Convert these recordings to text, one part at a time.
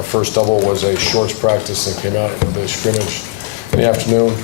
Our first double was a shorts practice and came out with a scrimmage in the afternoon.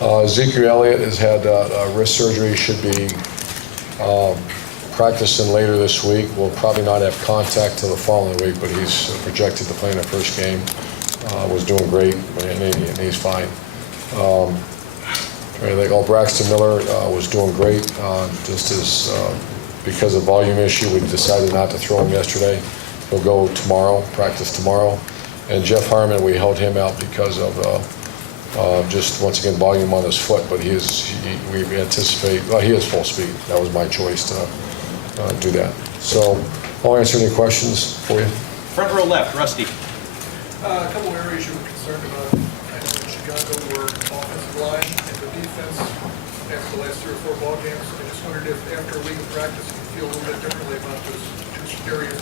Ezekiel Elliott has had wrist surgery, should be practicing later this week. We'll probably not have contact till the following week, but he's projected to play in the first game. Was doing great, and he's fine. Braxton Miller was doing great, just as because of volume issue, we decided not to throw him yesterday. He'll go tomorrow, practice tomorrow. And Jeff Harmon, we held him out because of just, once again, volume on his foot, but we anticipate, well, he is full speed. That was my choice to do that. So I'll answer any questions for you. Front row left, Rusty. A couple areas you were concerned about. I know in Chicago were offensive line and the defense after the last 3 or 4 ball games. I just wondered if after a week of practice you feel a little bit differently about those 2 areas.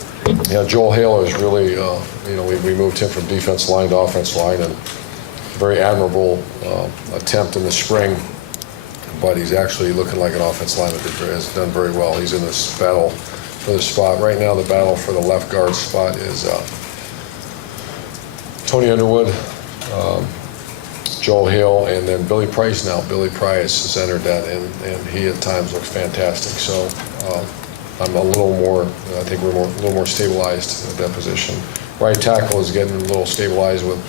Yeah, Joel Hale is really, we moved him from defense line to offense line, and very admirable attempt in the spring, but he's actually looking like an offense line that has done very well. He's in this battle for the spot. Right now, the battle for the left guard spot is Tony Underwood, Joel Hill, and then Billy Price now. Billy Price has entered that, and he at times looks fantastic. So I'm a little more, I think we're a little more stabilized at that position. Right tackle is getting a little stabilized with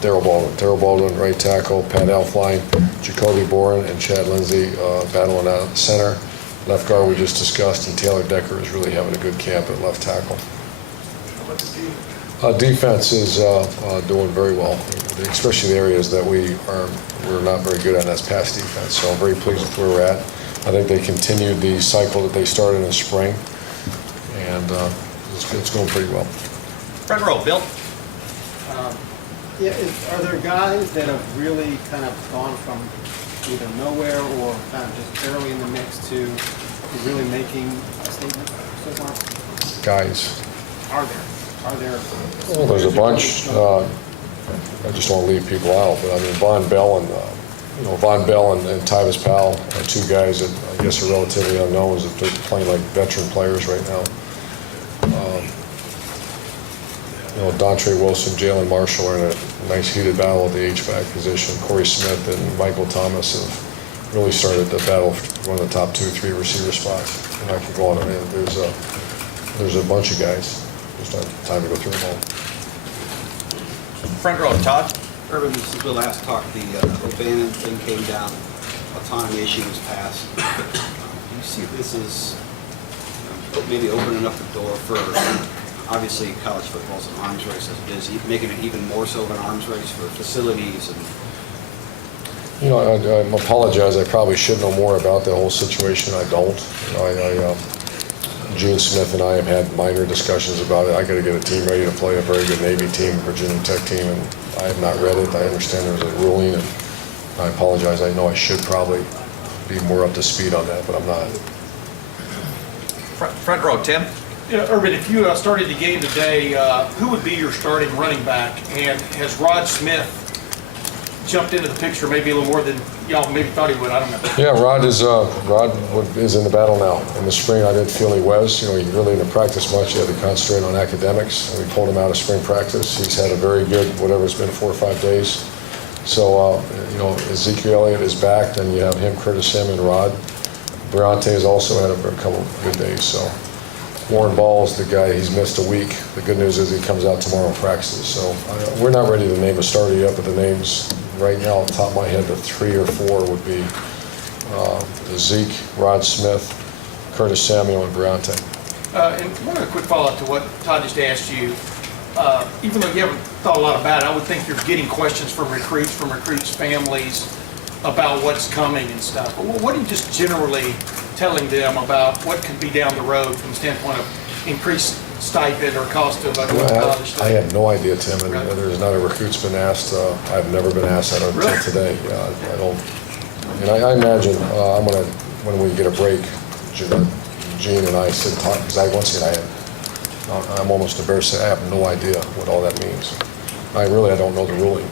Darryl Baldwin, right tackle, Pat Elfline, Jacoby Boren, and Chad Lindsay battling out at the center. Left guard we just discussed, and Taylor Decker is really having a good camp at left tackle. Defense is doing very well, especially the areas that we're not very good at, and that's pass defense. So I'm very pleased with where we're at. I think they continued the cycle that they started in the spring, and it's going pretty well. Front row, Bill. Are there guys that have really kind of gone from either nowhere or kind of just barely in the mix to really making a statement so far? Guys. Are there? Well, there's a bunch. I just don't want to leave people out, but I mean, Von Bell and Tyvis Powell are 2 guys that I guess are relatively unknowns, that they're playing like veteran players right now. Dontre Wilson, Jalen Marshall are in a nice heated battle at the H-back position. Corey Smith and Michael Thomas have really started the battle for one of the top 2 or 3 receiver spots. And I can go on. There's a bunch of guys. Just not time to go through them all. Front row, Todd. Urban, this is the last talk. The O'Bannon thing came down. Autonomy issue was passed. Do you see this as maybe opening up the door for, obviously college football is an arms race as it is, making it even more so of an arms race for facilities? And I apologize. I probably should know more about the whole situation. I don't. Gene Smith and I have had minor discussions about it. I got to get a team ready to play, a very good Navy team, Virginia Tech team, and I have not read it. I understand there's a ruling, and I apologize. I know I should probably be more up to speed on that, but I'm not. Front row, Tim. Urban, if you started the game today, who would be your starting running back? And has Rod Smith jumped into the picture maybe a little more than y'all maybe thought he would? I don't know. Yeah, Rod is in the battle now. In the spring, I didn't feel he was. He really didn't practice much. He had to concentrate on academics, and we pulled him out of spring practice. He's had a very good, whatever it's been, 4 or 5 days. So, Ezekiel Elliott is back. Then you have him, Curtis Samuel, and Rod. Briante has also had a couple of good days. So, Warren Ball's the guy. He's missed a week. The good news is he comes out tomorrow and practices. So, we're not ready to name a starter yet, but the names right now, off the top of my head, the 3 or 4 would be Zeke, Rod Smith, Curtis Samuel, and Briante. And one other quick follow-up to what Todd just asked you. Even though you haven't thought a lot about it, I would think you're getting questions from recruits' families about what's coming and stuff. But what are you just generally telling them about what could be down the road from the standpoint of increased stipend or cost of college? I have no idea, Tim, and there's not a recruit's been asked. I've never been asked that until today. I don't. And I imagine I'm gonna, when we get a break, Gene and I sit and talk, because I'm almost embarrassed to say I have no idea what all that means. I don't know the ruling.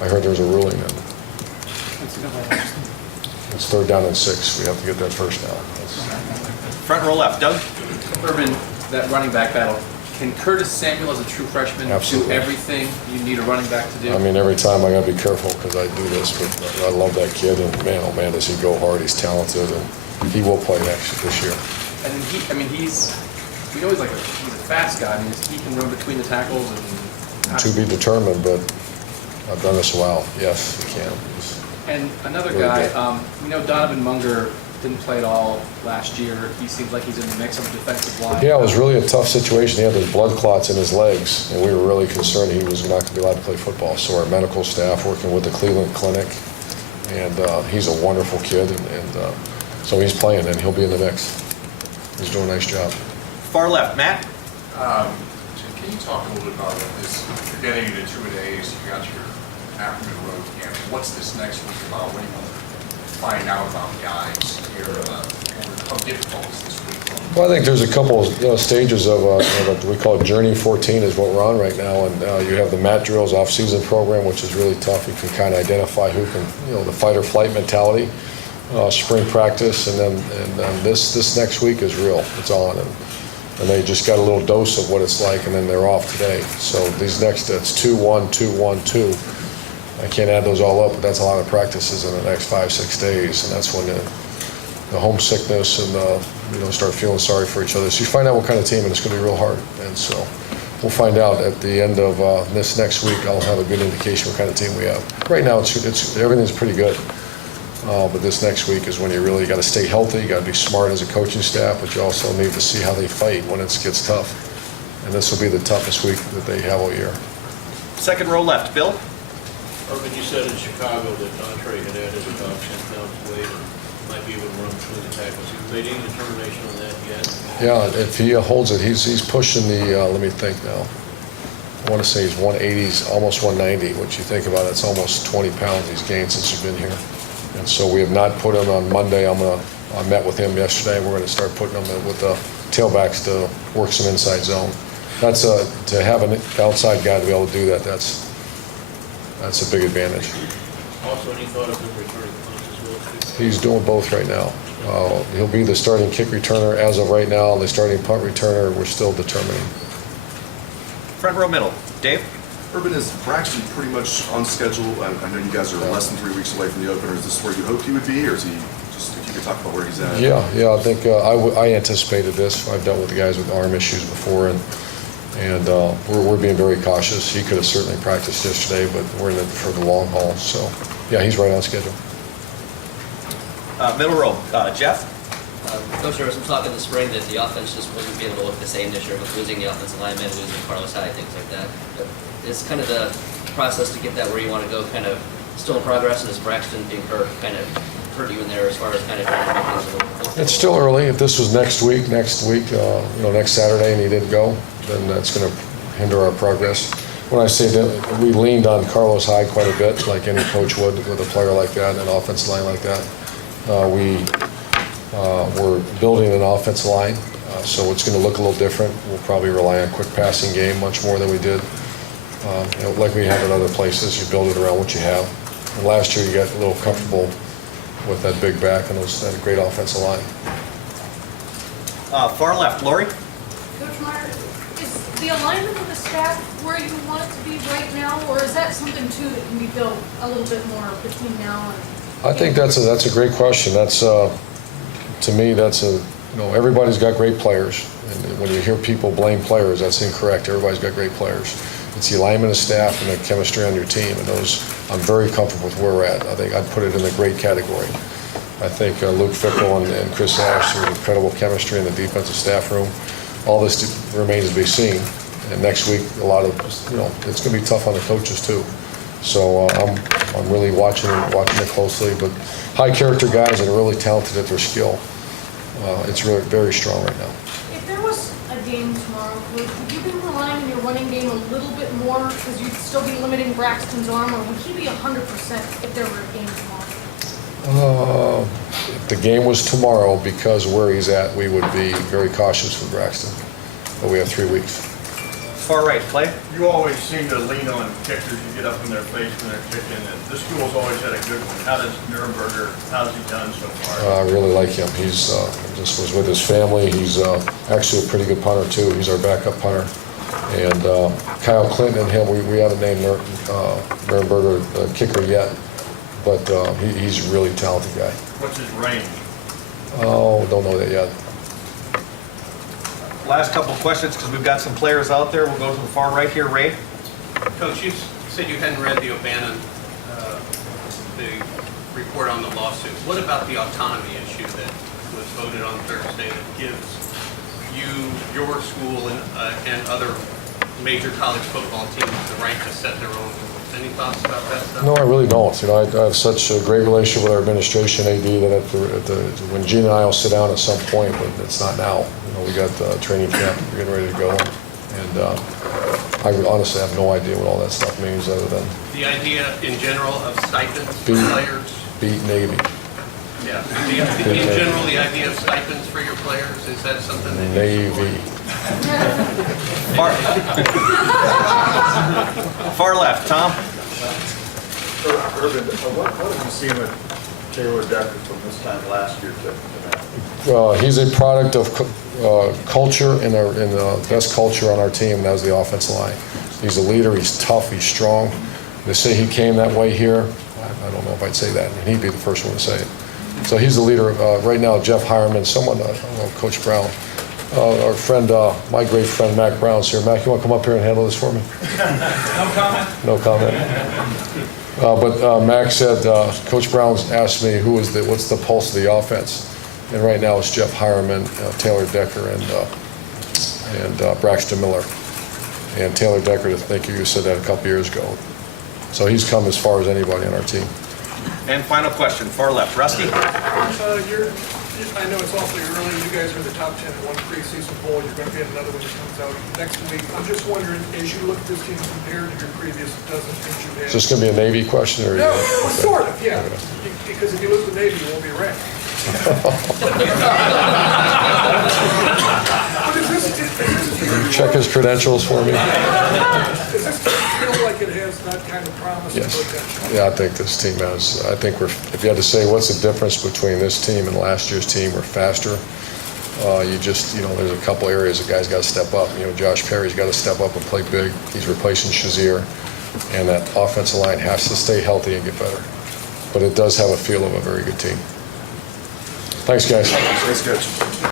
I heard there's a ruling, and it's 3rd down and 6. We have to get that first down. Front row left, Doug. Urban, that running back battle. Can Curtis Samuel, as a true freshman, Absolutely. do everything you need a running back to do? I mean, every time I gotta be careful because I do this, but I love that kid, and man, oh man, does he go hard. He's talented, and he will play this year. And then we know he's he's a fast guy. I mean, he can run between the tackles and. To be determined, but I've done this a while. Yes, he can. And another Really guy, good. we know Donovan Munger didn't play at all last year. He seems like he's in the mix on the defensive line. Yeah, it was really a tough situation. He had those blood clots in his legs, and we were really concerned he was not going to be allowed to play football. So our medical staff, working with the Cleveland Clinic, and he's a wonderful kid, and so he's playing, and he'll be in the mix. He's doing a nice job. Far left, Matt. Can you talk a little bit about this? You're getting into 2 days, you got your African road camp. What's this next week about? What do you want to find out about guys here? And how difficult is this week? Well, I think there's a couple stages of we call it Journey 14 is what we're on right now, and you have the MAT drills off-season program, which is really tough. You can kind of identify who can, the fight or flight mentality, spring practice, and then this next week is real. It's on, and they just got a little dose of what it's like, and then they're off today. So these next, that's 2-1, 2-1, 2. I can't add those all up, but that's a lot of practices in the next 5-6 days, and that's when the homesickness and start feeling sorry for each other. So you find out what kind of team, and it's going to be real hard. And so we'll find out at the end of this next week. I'll have a good indication what kind of team we have. Right now, it's everything's pretty good. But this next week is when you really got to stay healthy. You got to be smart as a coaching staff, but you also need to see how they fight when it gets tough. And this will be the toughest week that they have all year. Second row left, Bill. Urban, you said in Chicago that Dontre had added about 10 pounds weight and might be able to run between the tackles. Have you made any determination on that yet? Yeah, if he holds it, he's pushing the, let me think now. I want to say he's 180s, almost 190. What you think about it, it's almost 20 pounds he's gained since he's been here. And so we have not put him on Monday. I met with him yesterday. We're going to start putting him with the tailbacks to work some inside zone. That's to have an outside guy to be able to do that. That's a big advantage. Also, any thought of him returning punts as well, too? He's doing both right now. He'll be the starting kick returner as of right now, and the starting punt returner we're still determining. Front row middle, Dave. Urban, is Braxton pretty much on schedule? I know you guys are less than 3 weeks away from the opener. Is this where you hoped he would be, or is he just, if you could talk about where he's at? Yeah, I think I anticipated this. I've dealt with the guys with arm issues before, and we're being very cautious. He could have certainly practiced yesterday, but we're in it for the long haul. So, yeah, he's right on schedule. Middle row, Jeff. Coach, there was some talk in the spring that the offense just wasn't being able to look the same this year with losing the offensive lineman, losing Carlos Hyde, things like that. But is kind of the process to get that where you want to go kind of still in progress, and is Braxton being hurt kind of hurt you in there as far as kind of trying to make things a little? It's still early. If this was next week, next Saturday, and he didn't go, then that's going to hinder our progress. When I say that, we leaned on Carlos Hyde quite a bit, like any coach would with a player like that and an offensive line like that. We're building an offensive line, so it's going to look a little different. We'll probably rely on quick passing game much more than we did. Like we have in other places, you build it around what you have. And last year you got a little comfortable with that big back and that great offensive line. Far left, Lori. Coach Meyer, is the alignment of the staff where you want it to be right now, or is that something too that can be built a little bit more between now and? I think that's a great question. That's to me everybody's got great players, and when you hear people blame players, that's incorrect. Everybody's got greght players. It's the alignment of staff and the chemistry on your team, and those I'm very comfortable with where we're at. I think I'd put it in the great category. I think Luke Fickle and Chris Ash, there's incredible chemistry in the defensive staff room. All this remains to be seen. And next week, a lot of it's going to be tough on the coaches too. So I'm really watching it closely. But high character guys that are really talented at their skill. It's really very strong right now. If there was a game tomorrow, would you be relying on your running game a little bit more because you'd still be limiting Braxton's arm, or would he be 100% if there were a game tomorrow? If the game was tomorrow, because where he's at, we would be very cautious with Braxton. But we have 3 weeks. Far right, Clay. You always seem to lean on kickers, you get up in their face when they're kicking, and this school's always had a good one. How does Nuremberger, how's he done so far? I really like him. He's just was with his family. He's actually a pretty good punter too. He's our backup punter. And Kyle Clinton and him, we haven't named Nuremberger the kicker yet, but he's a really talented guy. What's his range? Oh, don't know that yet. Last couple questions, because we've got some players out there. We'll go to the far right here. Ray? Coach, you said you hadn't read the O'Bannon, the report on the lawsuit. What about the autonomy issue that was voted on Thursday that gives you, your school, and other major college football teams the right to set their own rules? Any thoughts about that stuff? No, I really don't. You know, I have such a great relationship with our administration, AD, that when Gene and I will sit down at some point, but it's not now. You know, we got the training camp, we're getting ready to go, and I honestly have no idea what all that stuff means other than The idea in general of stipends for Beat- players? beat Navy. Yeah. In general, the idea of stipends for your players, is that something that you support? Navy. Far left, Tom? Urban, what have you seen with Taylor Decker from this time last year to now? He's a product of culture and the best culture on our team, and that was the offensive line. He's a leader, he's tough, he's strong. They say he came that way here. I don't know if I'd say that, and he'd be the first one to say it. So he's the leader. Right now, Jeff Hireman, someone, I don't know, Coach Brown, our friend, my great friend, Mac Brown's here. Mac, you want to come up here and handle this for me? No comment. No comment. But Mac said, Coach Brown asked me what's the pulse of the offense, and right now it's Jeff Hireman, Taylor Decker, and Braxton Miller. And Taylor Decker, I think you said that a couple years ago. So he's come as far as anybody on our team. And final question, far left, Rusty? I know it's awfully early, you guys are the top 10 in one preseason poll, you're going to be in another one that comes out next week. I'm just wondering, as you look at this team compared to your previous dozen teams you had. Is this going to be a Navy question? Or No, well, sort of, yeah. Because if you lose the Navy, you won't be ranked. But is this Check his credentials for me. does this feel like it has that kind of promise and Yes. potential? Yeah, I think this team has. I think if you had to say what's the difference between this team and last year's team, we're faster. There's a couple areas the guys got to step up. You know, Josh Perry's got to step up and play big. He's replacing Shazier, and that offensive line has to stay healthy and get better. But it does have a feel of a very good team. Thanks, guys. Thanks, Coach.